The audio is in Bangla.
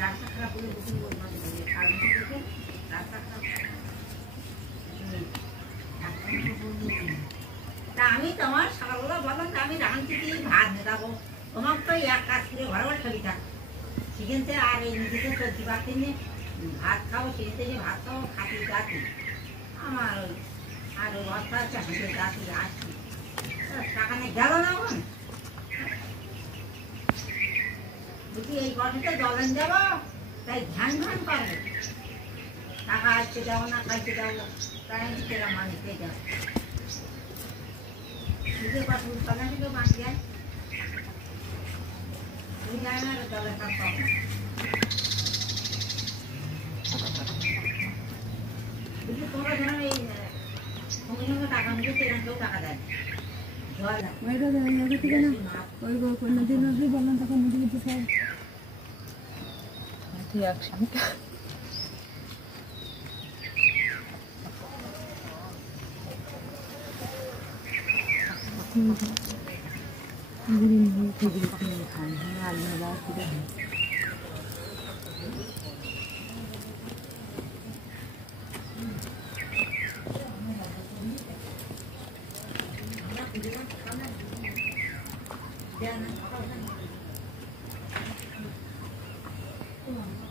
রাস্তা খারাপ হলে বুকিং করবো রাস্তা খারাপ তা আমি তোমার সকালবেলা বললাম যে আমি রাঁধছি কি ভাত নেতাবো তোমার তো এক কাজ করে ঘরে ঘরে ছবি থাক সেখান থেকে আর এই নিজেকে চলতে পারছি না ভাত খাবো সেখান থেকে ভাত খাবো খাতি যাচ্ছি আমার ওই আর ওই অবস্থা হচ্ছে হাঁটে যাচ্ছি আসছি টাকা নিয়ে গেল না আমার বুঝি এই গরমে জলেন যাবো তাই ধ্যান ধ্যান পারবো টাকা আসতে যাবো না খাইতে যাবো তাই আমি সেরকম মানুষকে যাবো নিজের কথা উৎপাদন থেকে বাঁচ যায় তুই যায় না জলের কাজ পাবো বুঝলি তোমরা যেন এই সঙ্গে সঙ্গে টাকা নিতে সেরকম কেউ টাকা দেয় একসঙ্গে Yeah.